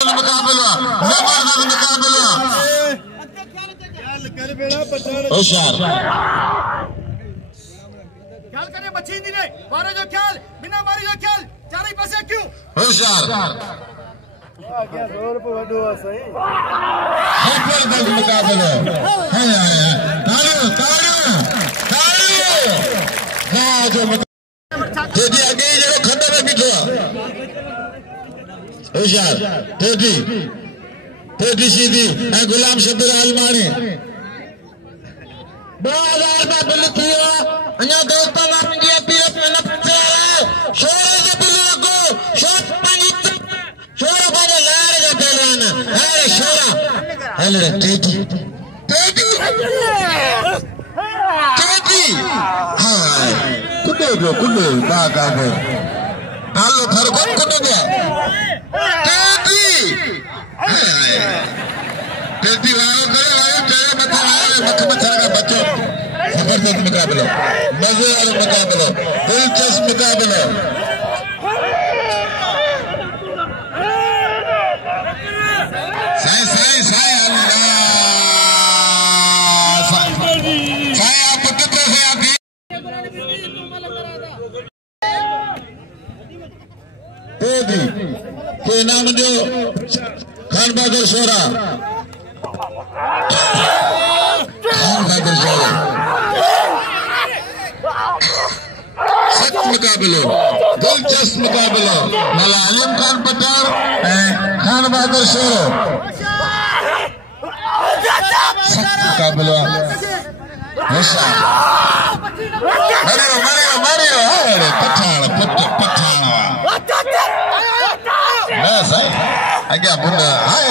मुकाबला जबरदस्त मुकाबला होशियार ख्याल करे बची नहीं रे मारो जो ख्याल बिना मारी जो ख्याल चारे पासे क्यों होशियार क्या जोर पे वडो सही जबरदस्त मुकाबला है तालियों तालियों तालियों हां जो तेजी आगे जो खड्डे में बिठो होशियार तेजी सीधी है गुलाम शब्बीर आलमानी 2000 में बिल थियो अन्या दोस्तों ना मुझे पीएफ में न पहुंचे शोर से बिल को शोर पानी शोर बाजे लार का पहलवान अरे शोरा हेलो तेजी हां कुदे बागा गो हालो घर को कुदे गया तेजी वालों करे वालों तेरे मत मच्छर का बच्चों जबरदस्त मुकाबला मजे वाला मुकाबला दिलचस्प मुकाबला साई अल्लाह साई आप कितने से आती तेजी के नाम जो खान बहादुर शोरा सख्त मुकाबलो दिलचस्प मुकाबलो मौला आलिम खान पठान खान बहादुर शोरो सख्त मुकाबलो मारियो अरे पठान बस आगे बुंदा हाय